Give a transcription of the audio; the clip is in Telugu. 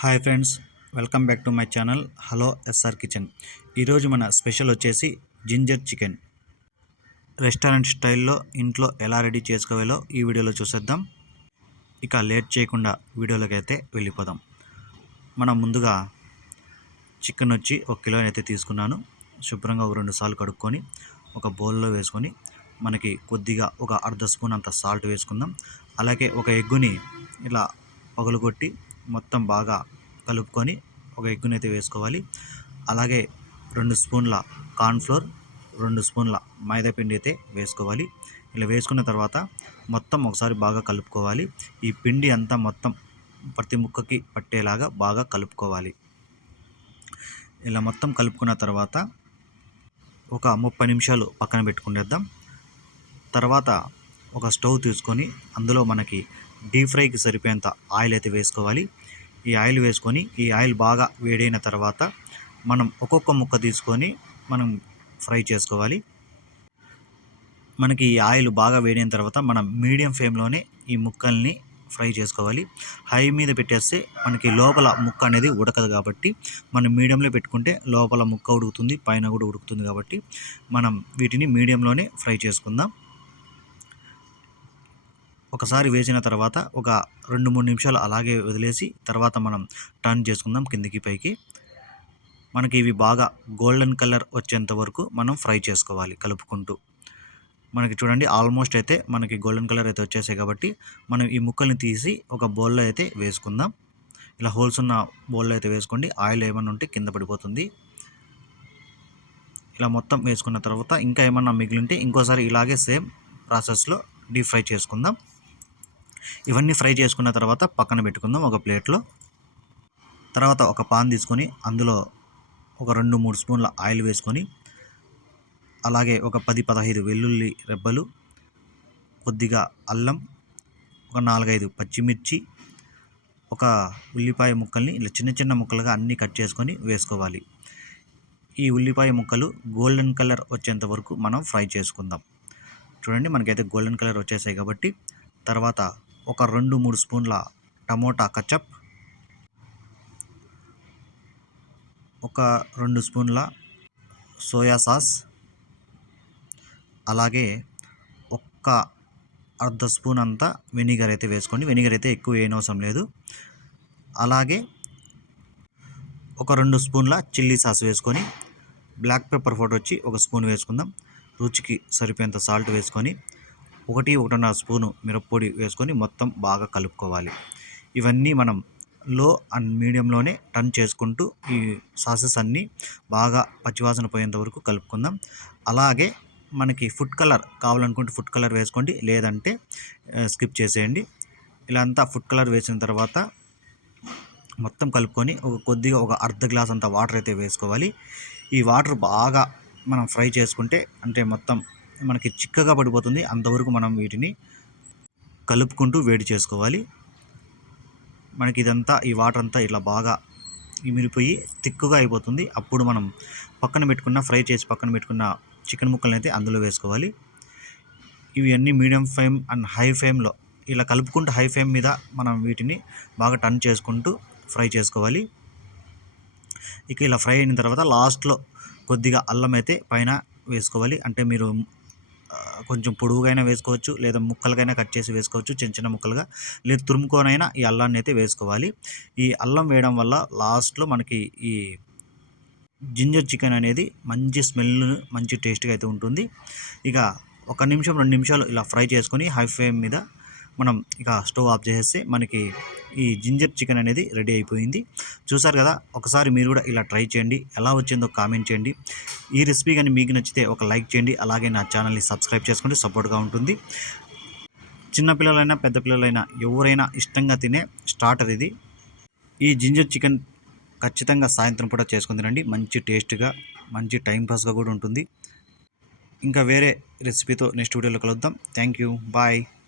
Hi friends welcome back to my channel hello S R kitchen. ఈరోజు మన స్పెషల్ వచ్చేసి జింజర్ చికెన్. రెస్టారెంట్ స్టైల్లో ఇంట్లో ఎలా రెడీ చేసుకోవాలో ఈ వీడియోలో చూసేద్దాం. ఇక లేట్ చేయకుండా వీడియోలోకి అయితే వెళ్ళిపోదాం. మనం ముందుగా చికెన్ వచ్చి ఒక కిలో అయితే తీసుకున్నాను. శుభ్రంగా ఒక రెండు సార్లు కడుక్కొని ఒక బౌల్లో వేసుకొని మనకి కొద్దిగా ఒక అర్ధ స్పూన్ అంత సాల్ట్ వేసుకుందాం. అలాగే ఒక ఎగ్గుని ఇలా పగులుగొట్టి మొత్తం బాగా కలుపుకొని ఒక ఎగ్గుని అయితే వేసుకోవాలి. అలాగే రెండు స్పూన్ల కార్న్ఫ్లోర్ రెండు స్పూన్ల మైదా పిండి అయితే వేసుకోవాలి. ఇలా వేసుకున్న తర్వాత మొత్తం ఒకసారి బాగా కలుపుకోవాలి. ఈ పిండి అంతా మొత్తం ప్రతి ముక్కకి పట్టేలాగా బాగా కలుపుకోవాలి. ఇలా మొత్తం కలుపుకున్న తర్వాత ఒక ముప్పై నిమిషాలు పక్కన పెట్టుకునేద్దాం తర్వాత ఒక స్టవ్ తీసుకొని అందులో మనకి డీప్ ఫ్రైకి సరిపోయేంత ఆయిల్ అయితే వేసుకోవాలి. ఈ ఆయిల్ వేసుకొని ఈ ఆయిల్ బాగా వేడైన తర్వాత మనం ఒక్కొక్క ముక్క తీసుకొని మనం ఫ్రై చేసుకోవాలి. మనకి ఈ ఆయిల్ బాగా వేడిన తర్వాత మనం మీడియం ఫ్లేమ్లోనే ఈ ముక్కల్ని ఫ్రై చేసుకోవాలి. హై మీద పెట్టేస్తే మనకి లోపల ముక్క అనేది ఉడకదు కాబట్టి మనం మీడియంలో పెట్టుకుంటే లోపల ముక్క ఉడుకుతుంది పైన కూడా ఉడుకుతుంది కాబట్టి మనం వీటిని మీడియంలోనే ఫ్రై చేసుకుందాం. ఒకసారి వేసిన తర్వాత ఒక రెండు మూడు నిమిషాలు అలాగే వదిలేసి తర్వాత మనం టర్న్ చేసుకుందాం కిందికి పైకి. మనకి ఇవి బాగా గోల్డెన్ కలర్ వచ్చేంత వరకు మనం ఫ్రై చేసుకోవాలి కలుపుకుంటూ. మనకి చూడండి ఆల్మోస్ట్ అయితే మనకి గోల్డెన్ కలర్ అయితే వచ్చేసాయి కాబట్టి మనం ఈ ముక్కల్ని తీసి ఒక బౌల్లో అయితే వేసుకుందాం. ఇలా హోల్స్ ఉన్న బౌల్లో అయితే వేసుకోండి. ఆయిల్ ఏమైనా ఉంటే కింద పడిపోతుంది. ఇలా మొత్తం వేసుకున్న తర్వాత ఇంకా ఏమన్నా మిగిలింటే ఇంకోసారి ఇలాగే సేమ్ ప్రాసెస్లో డీప్ ఫ్రై చేసుకుందాం. ఇవన్నీ ఫ్రై చేసుకున్న తర్వాత పక్కన పెట్టుకుందాం ఒక ప్లేట్లో. తర్వాత ఒక పాన్ తీసుకొని అందులో ఒక రెండు మూడు స్పూన్ల ఆయిల్ వేసుకొని అలాగే ఒక పది పదహైదు వెల్లుల్లి రెబ్బలు కొద్దిగా అల్లం ఒక నాలుగైదు పచ్చిమిర్చి ఒక ఉల్లిపాయ ముక్కల్ని ఇలా చిన్న చిన్న ముక్కలుగా అన్నీ కట్ చేసుకొని వేసుకోవాలి. ఈ ఉల్లిపాయ ముక్కలు గోల్డెన్ కలర్ వచ్చేంత వరకు మనం ఫ్రై చేసుకుందాం. చూడండి మనకైతే గోల్డెన్ కలర్ వచ్చేసాయి కాబట్టి తర్వాత ఒక రెండు మూడు స్పూన్ల టమోటా కచప్ ఒక రెండు స్పూన్ల సోయా సాస్ అలాగే ఒక్క అర్ధ స్పూన్ అంతా వెనిగర్ అయితే వేసుకోండి. వెనిగర్ అయితే ఎక్కువ వేయనవసరం లేదు. అలాగే ఒక రెండు స్పూన్ల చిల్లీ సాస్ వేసుకొని బ్లాక్ పెప్పర్ ఫోటో వచ్చి ఒక స్పూన్ వేసుకుందాం. రుచికి సరిపోయేంత సాల్ట్ వేసుకొని ఒకటి ఒకటిన్నర స్పూను మిరప్పొడి వేసుకొని మొత్తం బాగా కలుపుకోవాలి. ఇవన్నీ మనం లో అండ్ మీడియంలోనే టర్న్ చేసుకుంటూ ఈ సాసెస్ అన్నీ బాగా పచ్చివాసన పోయేంత వరకు కలుపుకుందాం. అలాగే మనకి ఫుడ్ కలర్ కావాలనుకుంటే ఫుడ్ కలర్ వేసుకోండి లేదంటే స్కిప్ చేసేయండి. ఇలా అంతా ఫుడ్ కలర్ వేసిన తర్వాత మొత్తం కలుపుకొని ఒక కొద్దిగా ఒక అర్ధ గ్లాస్ అంత వాటర్ అయితే వేసుకోవాలి. ఈ వాటర్ బాగా మనం ఫ్రై చేసుకుంటే అంటే మొత్తం మనకి చిక్కగా పడిపోతుంది. అంతవరకు మనం వీటిని కలుపుకుంటూ వేడి చేసుకోవాలి. మనకి ఇదంతా ఈ వాటర్ అంతా ఇలా బాగా ఇమిరిపోయి తిక్కుగా అయిపోతుంది. అప్పుడు మనం పక్కన పెట్టుకున్న ఫ్రై చేసి పక్కన పెట్టుకున్న చికెన్ ముక్కలను అయితే అందులో వేసుకోవాలి. ఇవి అన్నీ మీడియం ఫ్లేమ్ అండ్ హై ఫ్లేమ్లో ఇలా కలుపుకుంటూ హై ఫ్లేమ్ మీద మనం వీటిని బాగా టర్న్ చేసుకుంటూ ఫ్రై చేసుకోవాలి. ఇక ఇలా ఫ్రై అయిన తర్వాత లాస్ట్లో కొద్దిగా అల్లం అయితే పైన వేసుకోవాలి. అంటే మీరు కొంచెం పొడుగుగైనా వేసుకోవచ్చు లేదా ముక్కలుగైనా కట్ చేసి వేసుకోవచ్చు చిన్న చిన్న ముక్కలుగా. లేదా తురుముకోనైనా ఈ అల్లాన్ని అయితే వేసుకోవాలి. ఈ అల్లం వేయడం వల్ల లాస్ట్లో మనకి ఈ జింజర్ చికెన్ అనేది మంచి స్మెల్ మంచి టేస్ట్గా అయితే ఉంటుంది. ఇక ఒక నిమిషం రెండు నిమిషాలు ఇలా ఫ్రై చేసుకొని హై ఫ్లేమ్ మీద మనం ఇక స్టవ్ ఆఫ్ చేసేస్తే మనకి ఈ జింజర్ చికెన్ అనేది రెడీ అయిపోయింది. చూసారు కదా? ఒకసారి మీరు కూడా ఇలా ట్రై చేయండి. ఎలా వచ్చిందో కామెంట్ చేయండి. ఈ రెసిపీ కానీ మీకు నచ్చితే ఒక లైక్ చేయండి. అలాగే నా ఛానల్ని సబ్స్క్రైబ్ చేసుకోండి సపోర్ట్గా ఉంటుంది. చిన్నపిల్లలైనా పెద్ద పిల్లలైనా ఎవరైనా ఇష్టంగా తినే స్టార్టర్ ఇది. ఈ జింజర్ చికెన్ ఖచ్చితంగా సాయంత్రం పూట చేసుకుని తినండి. మంచి టేస్ట్గా మంచి టైం పాస్గా కూడా ఉంటుంది. ఇంకా వేరే రెసిపీతో నెక్స్ట్ వీడియోలో కలుద్దాం. Thank you. బాయ్.